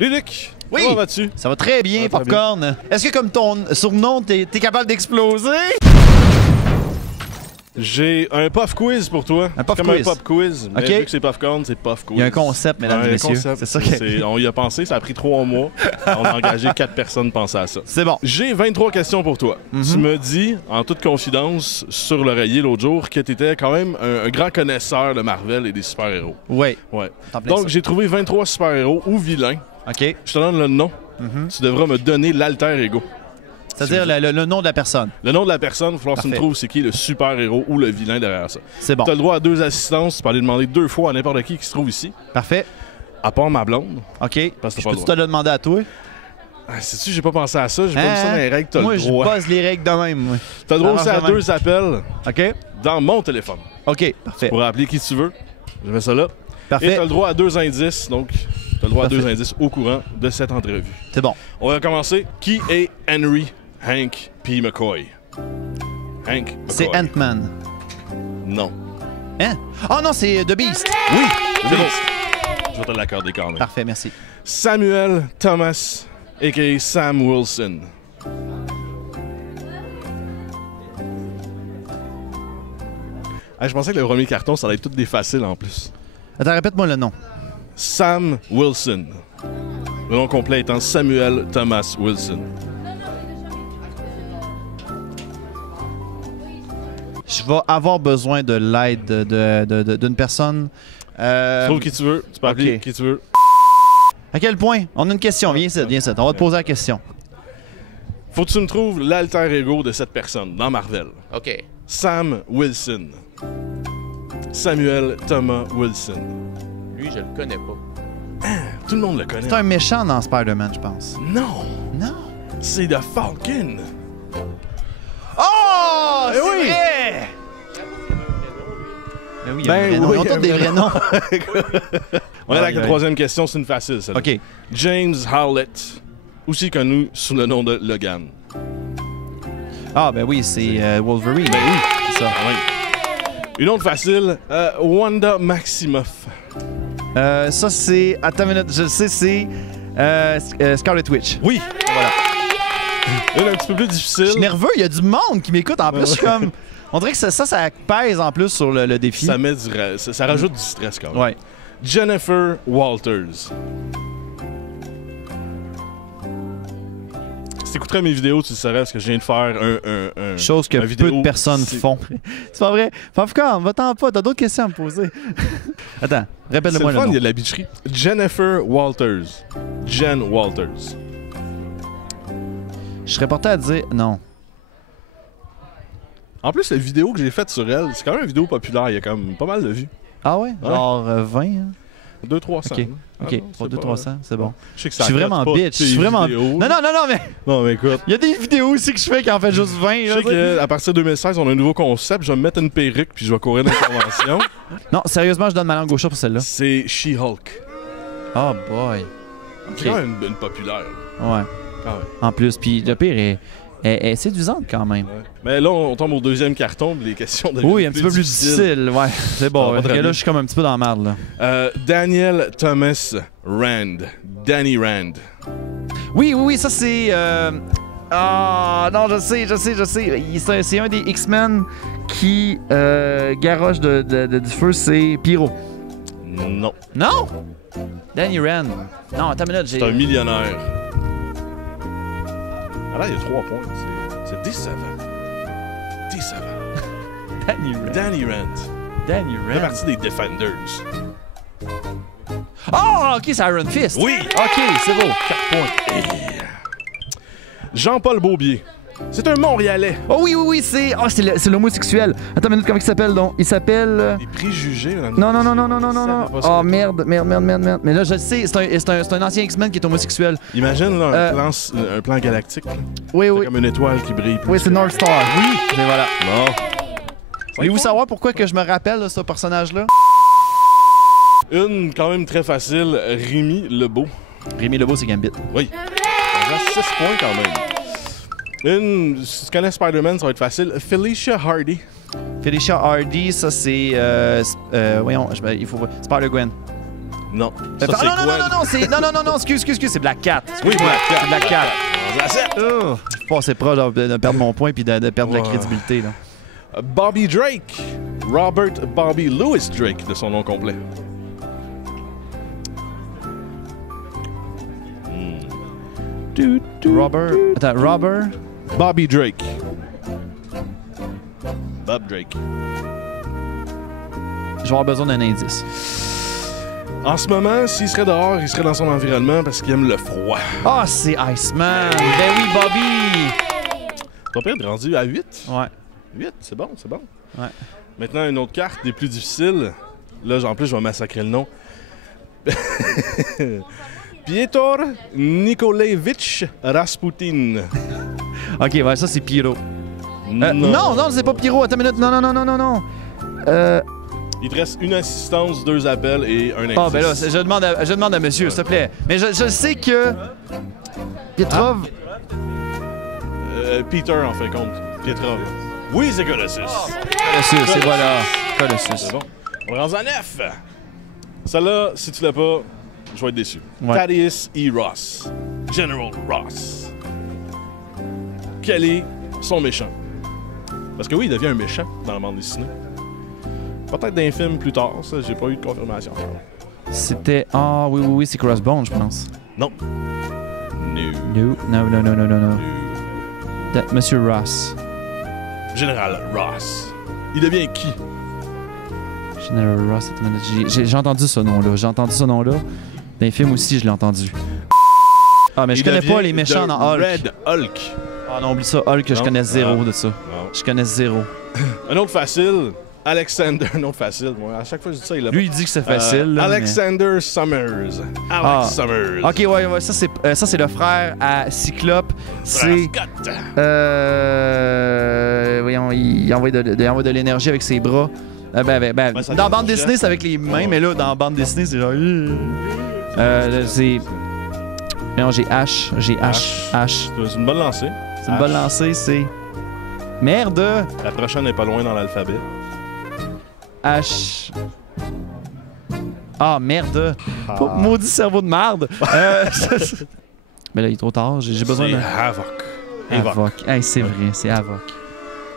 Luduc, Oui. comment vas-tu? Ça va très bien, très Popcorn. Est-ce que comme ton surnom, t'es capable d'exploser? J'ai un puff quiz pour toi. Un puff comme quiz. un pop quiz. Mais OK. vu que c'est Popcorn, c'est puff quiz. Il y a un concept, mesdames et messieurs. C'est ça que... On y a pensé, ça a pris 3 mois. On a engagé 4 personnes pour penser à ça. C'est bon. J'ai 23 questions pour toi. Tu me dis, en toute confidence, sur l'oreiller l'autre jour, que tu étais quand même un grand connaisseur de Marvel et des super-héros. Oui. Ouais. T'en plein Donc, ça. j'ai trouvé 23 super-héros ou vilains. OK. Je te donne le nom. Tu devras me donner l'alter ego. C'est-à-dire le nom de la personne. Le nom de la personne, il va falloir que tu me Parfait. trouves c'est qui le super-héros ou le vilain derrière ça. C'est bon. Tu as le droit à 2 assistances. Tu peux aller demander 2 fois à n'importe qui se trouve ici. Parfait. À part ma blonde. OK. Parce que Je t'as pas peux le te le demander à toi? Ah, sais-tu, j'ai pas pensé à ça. J'ai pas vu ça dans les règles. T'as Moi, le je droit. pose les règles de même. Moi. T'as le droit Ça aussi à marche de 2 appels OK? dans mon téléphone. OK. Parfait. Pour appeler qui tu veux. Je mets ça là. Et Parfait. t'as le droit à 2 indices. Donc, t'as le droit à 2 Parfait. indices au courant de cette entrevue. C'est bon. On va commencer. Qui est Henry Hank P. McCoy? Hank McCoy. C'est Ant-Man. Non. Hein? Oh non, c'est The Beast. Oui! C'est C'est bon. Je vais te l'accorder quand même. Parfait, merci. Samuel Thomas, a.k.a. Sam Wilson. Ah, je pensais que le premier carton, ça allait être toutes des faciles en plus. Attends, répète-moi le nom. Sam Wilson. Le nom complet étant Samuel Thomas Wilson. Je vais avoir besoin de l'aide d'une personne. Tu trouves qui tu veux, tu peux appeler ok. qui tu veux. À quel point? On a une question. Viens ici, viens ici. On va te poser la question. Faut que tu me trouves l'alter ego de cette personne dans Marvel. OK. Sam Wilson. Samuel Thomas Wilson. Lui, je le connais pas. Tout le monde le connaît. C'est un méchant dans Spider-Man, je pense. Non! Non. C'est The Falcon. Oh! Eh oui! Vrai! Ben oui, il y a Ben un vrai nom. oui, Ils ont tous des vrais noms. On est avec la Aïe, aïe. troisième question, c'est une facile, celle-là. OK. James Howlett, aussi connu sous le nom de Logan. Ah, ben oui, c'est Wolverine. Ben oui, c'est ça. Ah oui. Une autre facile, Wanda Maximoff. Ça, c'est... Attends une minute, je le sais, c'est Scarlet Witch. Oui, voilà. Une un petit peu plus Je difficile. suis nerveux, il y a du monde qui m'écoute. En plus, je suis comme... On dirait que ça pèse en plus sur le défi. Ça met ça rajoute du stress quand même. Ouais. Jennifer Walters. Si t'écouterais mes vidéos, tu le saurais parce que je viens de faire un Chose que un peu vidéo, de personnes c'est- font. C'est pas vrai. Popcorn, va-t'en pas, t'as d'autres questions à me poser. Attends, C'est répète-le-moi le le fun, nom. il y a de la bitcherie. Jennifer Walters. Jen Walters. Je serais porté à dire non. En plus, la vidéo que j'ai faite sur elle, c'est quand même une vidéo populaire. Il y a quand même pas mal de vues. Ah ouais? Genre 20, hein? 200-300. OK. hein. OK, Ah non, pour c'est 200-300, c'est bon. Je sais que Je ça suis vraiment cote pas bitch. Je tes suis vraiment... vidéos. Non, mais... Non, mais écoute. Il y a des vidéos aussi que je fais qui en fait juste 20. Je là, sais tu sais. qu'à partir de 2016, on a un nouveau concept. Je vais me mettre une perruque puis je vais courir dans la convention. Non, sérieusement, je donne ma langue au chat pour celle-là. C'est She-Hulk. Oh boy. C'est quand même une populaire. Ouais. Quand même. En plus, puis le pire est séduisante quand même. Ouais. Mais là, on tombe au deuxième carton. Les questions deviennent Oui, un petit peu plus difficile. Ouais, c'est bon. Ça va Parce très que là, bien. je suis comme un petit peu dans la merde, là. Daniel Thomas Rand. Danny Rand. Oui, ça c'est... Ah, non, je sais. C'est un des X-Men qui garoche du feu, c'est Pyro. Non. Non? Danny Rand. Non, attends une minute, C'est un millionnaire. Ah là, il y a 3 points. C'est décevant. Décevant. Danny Rand. Danny Rand. Danny Il fait Rand. partie des Defenders. Oh, OK, c'est Iron Fist. Oui! OK, c'est beau. 4 points. Jean-Paul Beaubier. C'est un Montréalais. Oh oui, c'est... Oh, c'est l'homosexuel. Attends une minute, comment il s'appelle, donc? Il s'appelle... Des préjugés, madame. Non. Oh, merde. Mais là, je le sais, c'est un ancien X-Men qui est homosexuel. Imagine là, un plan galactique. là. Oui. C'est comme une étoile qui brille. plus Oui, c'est que- North Star. Oui. Et voilà. Bon. Voulez-vous savoir pourquoi que je me rappelle de ce personnage-là? Une quand même très facile, Rémi Lebeau. Rémi Lebeau, c'est Gambit. Oui. On a 6 points quand même. Une, si tu connais Spider-Man, ça va être facile. Felicia Hardy. Felicia Hardy, ça c'est... voyons, il faut... Spider-Gwen. Non. Ça, c'est non, quoi? non, excuse, c'est Black Cat. Oui, Black Cat. C'est Black Cat. On accepte. Oh, je suis pas assez proche de perdre mon point puis de perdre la crédibilité. Là. Bobby Drake. Robert Bobby Louis Drake, de son nom complet. Robert. Bobby Drake. Bob Drake. Je vais avoir besoin d'un indice. En ce moment, s'il serait dehors, il serait dans son environnement parce qu'il aime le froid. Ah, c'est Iceman. Ben oui, Bobby. Ton père est rendu à 8? Ouais. 8, c'est bon, c'est bon. Ouais. Maintenant, une autre carte des plus difficiles. Là, en plus, je vais massacrer le nom. Piotr Nikolaevich Rasputin. Ok, ouais, ça c'est Pyro. Non, c'est pas Pyro. Attends une minute. Non. Il te reste une assistance, 2 appels et un indice. Ah, ben là, je demande à monsieur, s'il te plaît. Mais je sais que. Pietrov. Peter, en fin de compte. Pietrov. Oui, c'est Colossus. Colossus, c'est voilà. Colossus. C'est bon. On rentre à 9. Celle-là, si tu l'as pas, je vais être déçu. Ouais. Thaddeus E. Ross. General Ross. Quel est son méchant? Parce que oui, il devient un méchant dans la bande dessinée. Peut-être d'un film plus tard, ça, j'ai pas eu de confirmation encore. C'était. Ah, oui, c'est Crossbone, je pense. Non. Non. Monsieur Ross. Général Ross. Il devient qui? General Ross, attends une minute. J'ai entendu ce nom-là. Dans les films aussi, je l'ai entendu. Ah, mais je connais pas les méchants dans Hulk. Red Hulk. Ah non, oublie ça. Hulk, je connais zéro de ça. Non. Je connais zéro. Un autre facile. Alexander. Un autre facile. Moi, à chaque fois que je dis ça, il l'a Lui, il dit que c'est facile. Là, Alexander Summers. Summers. Ok, ouais, ça c'est le frère à Cyclope. C'est. Voyons, il envoie de l'énergie avec ses bras. Dans bande dessinée, c'est avec les mains, mais là, dans bande dessinée, c'est genre. C'est. Non, j'ai H. C'est une bonne lancée. C'est une bonne lancée, c'est. Merde! La prochaine n'est pas loin dans l'alphabet. H. Ah, merde! Oh, maudit cerveau de merde! Mais là, il est trop tard. J'ai besoin de. Havok. Hey, c'est vrai, c'est Havok.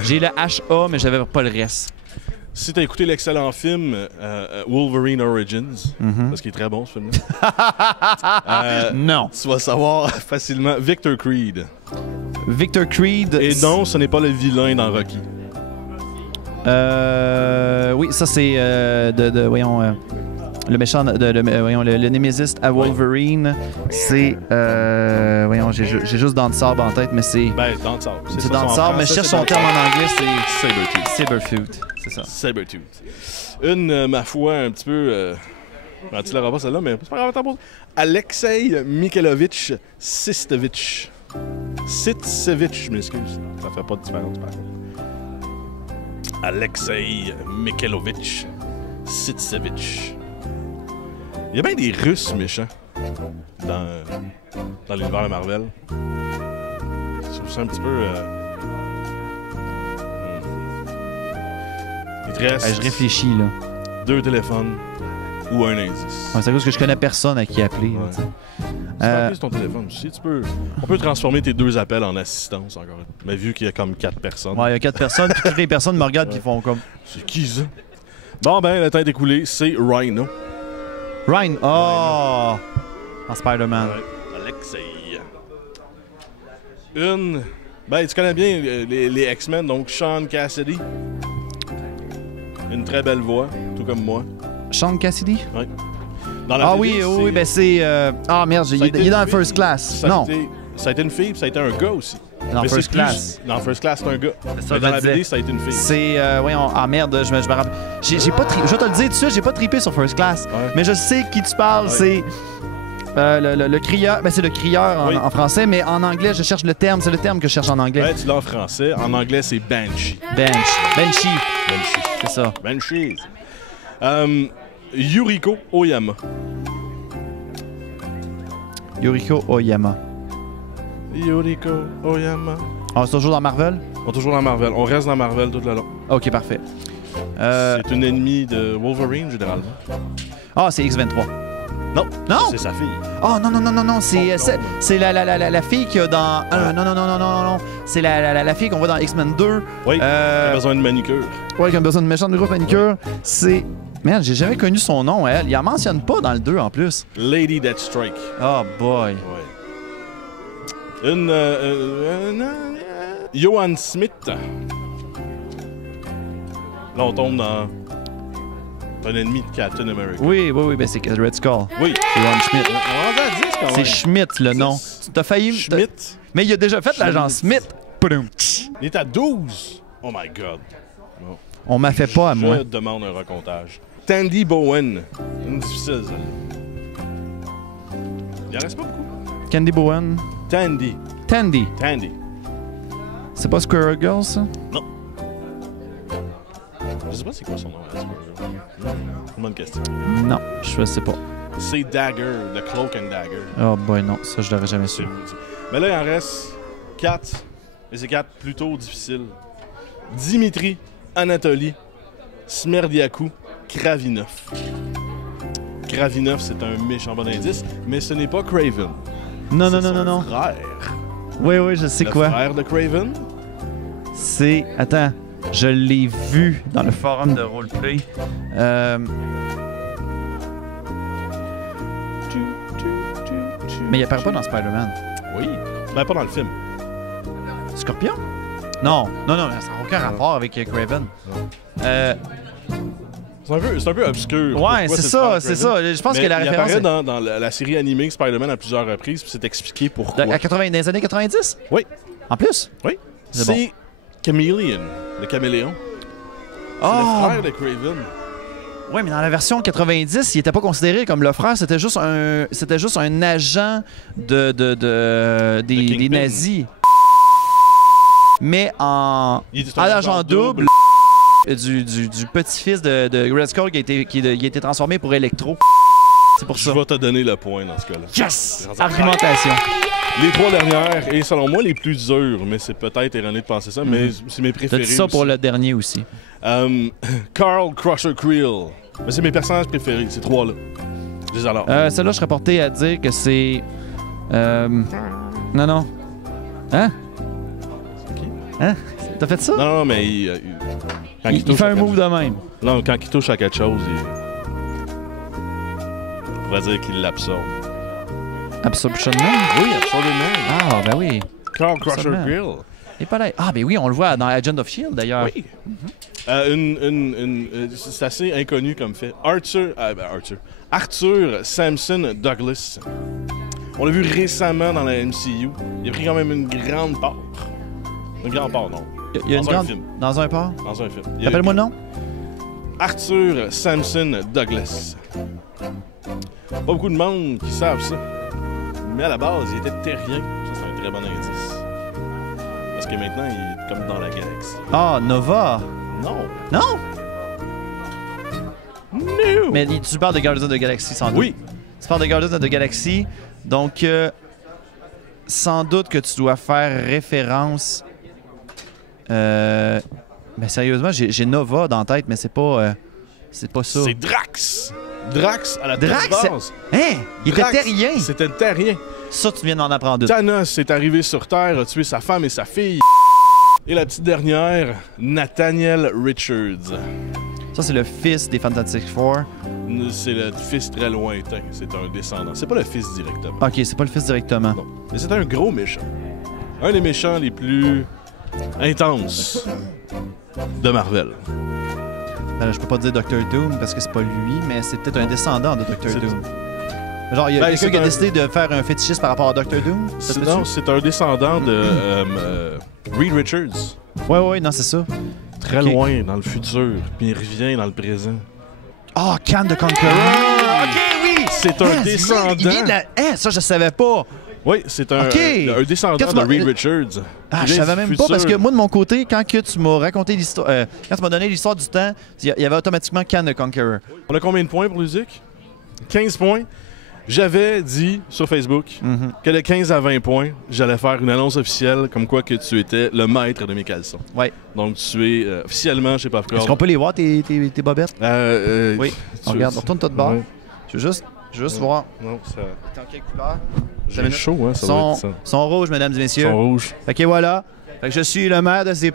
J'ai le HA, mais j'avais pas le reste. Si t'as écouté l'excellent film Wolverine Origins, parce qu'il est très bon ce film-là, non. Tu vas savoir facilement Victor Creed. Victor Creed. Et non, ce n'est pas le vilain dans Rocky. Oui, ça c'est voyons, le méchant, voyons, le némésiste à Wolverine. C'est, voyons, j'ai juste Dents de Sable en tête, mais c'est. Ben, Dents de Sable. C'est Dents de Sable, mais je cherche son terme en anglais, c'est Sabretooth. Sabretooth, c'est ça. Sabretooth. Une, ma foi, un petit peu. Tu l'auras pas celle-là, mais c'est pas grave, t'en poses. Alexei Mikhailovich Sistevich. Sitsevich, je m'excuse. Ça fait pas de différence, par contre. Alexei Mikhailovich Sitsevich. Il y a bien des Russes méchants dans l'univers de Marvel. Je trouve ça un petit peu... Il te reste Je réfléchis, là. 2 téléphones ou un indice. Ouais, c'est à cause que je connais personne à qui appeler. Ouais. Là, Tu peux appeler sur ton téléphone aussi. On peut transformer tes 2 appels en assistance encore. Mais vu qu'il y a comme 4 personnes. Ouais, il y a 4 personnes, puis toutes les personnes me regardent et font comme. C'est qui ça? Bon, ben, le temps est écoulé. C'est Rhino. Ryan! Oh! En Spider-Man. Ouais. Alexei. Ben, tu connais bien les X-Men, donc Sean Cassidy. Une très belle voix, tout comme moi. Sean Cassidy? Ouais. Dans la oui, ben c'est. Ah merde, il est dans la First Class. Non. Ça a été une fille, puis ça a été un gars aussi. Dans First Class. Dans First Class, c'est un gars. Ça, mais dans la BD, ça a été une fille. C'est. Voyons. Ah merde, je me rappelle. J'ai pas je vais te le dire tout de suite, j'ai pas trippé sur First Class. Ouais. Mais je sais qui tu parles, c'est. Le crieur. Ben c'est le crieur en français, mais en anglais, je cherche le terme. C'est le terme que je cherche en anglais. Ouais, tu l'as en français. En anglais, c'est Banshee. Banshee. C'est ça. Banshee. Yuriko Oyama. Yuriko Oyama. Yuriko Oyama. Ah, c'est toujours dans Marvel? On est toujours dans Marvel. On reste dans Marvel tout le long. Ok, parfait. C'est une ennemie de Wolverine, généralement. Ah, c'est X-23. Non. Non? C'est sa fille. Oh non, non, non, non, non. C'est la fille qu'il y a dans. Non, non, non, non, non, non. C'est la fille qu'on voit dans X-Men 2. Oui, qui a besoin de manucure. Ouais, qui a besoin de méchante de groupe manucure. C'est. Merde, j'ai jamais connu son nom, elle. Il en mentionne pas dans le 2 en plus. Lady Deathstrike. Oh boy. Ouais. Johan Smith. Là, on tombe dans un ennemi de Captain America. Oui, oui, oui, ben c'est Red Skull. Oui. C'est Ron Schmidt. On va à 10 quand même. C'est Schmidt, le nom. Tu as failli. Schmidt. Mais il a déjà fait l'agent Smith. Poudoum. Il est à 12. Oh my God. Bon. On m'a fait pas à moi. Je demande un recomptage. Tandy Bowen. Une difficile, celle-là. Il en reste pas beaucoup. Candy Bowen. Tandy. Tandy. Tandy. C'est pas Squirrel Girl, ça? Non. Je sais pas c'est quoi son nom. C'est une bonne question. Non, je sais pas. C'est Dagger, The Cloak and Dagger. Oh boy, non, ça je l'aurais jamais su. Mais là, il en reste 4. Et c'est 4 plutôt difficiles. Dimitri, Anatoly, Smerdiakou, Kravinov. Kravinov, c'est un méchant bon indice, mais ce n'est pas Kraven. Non, non, C'est non, non, son non. frère. Oui, oui, je sais Le quoi. frère de Kraven. C'est. Attends, je l'ai vu dans le forum de roleplay. Mais il apparaît pas dans Spider-Man. Oui. Ben, pas dans le film. Scorpion? Non, non, non, ça n'a aucun rapport avec Kraven. C'est un peu obscur. Ouais, Pourquoi c'est ça, le c'est frère de ça. Je pense Mais que la il référence. apparaît dans la série animée Spider-Man à plusieurs reprises, puis c'est expliqué pourquoi. Dans les années 90? Oui. En plus? Oui. C'est C'est Chameleon, le caméléon. C'est Oh! le frère de Kraven. Oui, mais dans la version 90, il n'était pas considéré comme le frère, c'était juste un agent des nazis. Mais en agent double du petit-fils de Red Skull qui a été transformé pour Electro. C'est pour Je ça. vais te donner le point dans ce cas-là. Yes! Argumentation. Les 3 dernières, et selon moi, les plus dures, mais c'est peut-être erroné de penser ça, mais c'est mes T'as préférés. dit ça pour aussi. le dernier aussi. Carl Crusher Creel. Mais c'est mes personnages préférés, ces 3-là. Je les adore. Celle-là, je serais porté à dire que c'est... Non, non. Hein? Hein? T'as fait ça? Non, mais quand Il touche fait à un quelque- move de même. Non, quand il touche à quelque chose, on pourrait dire qu'il l'absorbe. Absorption Man? Oui, absolument. Ah, ben oui. Carl Crusher Absolument. Creel. Et pas là. Ah, ben oui, on le voit dans Agent of S.H.I.E.L.D. d'ailleurs. Oui. C'est assez inconnu comme fait. Arthur Samson Douglas. On l'a vu récemment dans la MCU. Il a pris quand même une grande part. Une grande part, non. Il y a une Dans un grande... film. Dans un port? Dans un film. Il a- Appelle-moi le nom. Arthur Samson Douglas. Pas beaucoup de monde qui savent ça. Mais à la base, il était terrien. Ça, c'est un très bon indice. Parce que maintenant, il est comme dans la galaxie. Ah, Nova. Non. Non? No. Mais tu parles de Guardians of the Galaxy, sans doute. Oui. Tu parles de Guardians of the Galaxy. Donc, sans doute que tu dois faire référence... Mais sérieusement, j'ai Nova dans la tête, mais c'est pas ça. C'est Drax. Drax à la toute Drax, base. Hein? Il était Drax, terrien. C'était terrien. Ça, tu viens d'en apprendre deux. Thanos est arrivé sur Terre, a tué sa femme et sa fille. Et la petite dernière, Nathaniel Richards. Ça, c'est le fils des Fantastic Four. C'est le fils très lointain. C'est un descendant. C'est pas le fils directement. OK, c'est pas le fils directement. Non. Mais c'est un gros méchant. Un des méchants les plus intenses de Marvel. Je peux pas dire Doctor Doom parce que c'est pas lui, mais c'est peut-être un descendant de Doctor C'est- Doom. Genre, il y a Ben, quelqu'un c'est qui a un- décidé de faire un fétichisme par rapport à Doctor Doom? Ça se peut-tu? Non, c'est un descendant de Reed Richards. Ouais, non, c'est ça. Très Ok. loin dans le futur, puis il revient dans le présent. Ah, Khan the Conqueror! OK, oui! C'est un descendant. Il vient de la... Hein, ça, je savais pas. Oui, c'est un, Ok. un descendant Quand tu de m'as- Reed Richards. Ah, qui je vient savais du même pas, futur. parce que moi, de mon côté, quand que tu m'as raconté l'histoire... quand tu m'as donné l'histoire du temps, il y avait automatiquement Khan the Conqueror. On a combien de points pour Ludic? 15 points. J'avais dit sur Facebook que de 15 à 20 points, j'allais faire une annonce officielle comme quoi que tu étais le maître de mes caleçons. Ouais. Donc tu es officiellement chez Est-ce qu'on Popcorn. peut les voir, tes bobettes? Oui. tu- Regarde, retourne-toi de bord. Ouais. Je veux juste Juste voir. Non, ça... T'es en quelle couleur? J'ai chaud, hein, ça doit être ça. Sont rouges, mesdames et messieurs. Ils sont rouges. Fait que voilà. Fait que je suis le maire de ces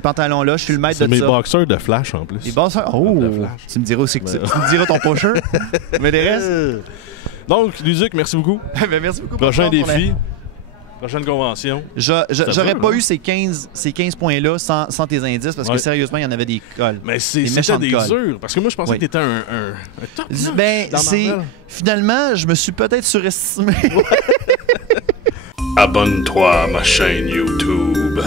pantalons-là. Je suis le maître de ça. C'est mes boxers de Flash, en plus. Les boxers? Oh! Tu me diras aussi que tu me diras ton pusher. Mais les restes? Donc, Luduc, merci beaucoup. Ben, merci beaucoup. Prochain défi. Prochaine convention. J'aurais pas eu ces 15 points-là sans tes indices parce que sérieusement, il y en avait des cols. Mais c'était des durs. Parce que moi, je pensais que t'étais un top notch ben, dans Marvel. Finalement, je me suis peut-être surestimé. Abonne-toi à ma chaîne YouTube.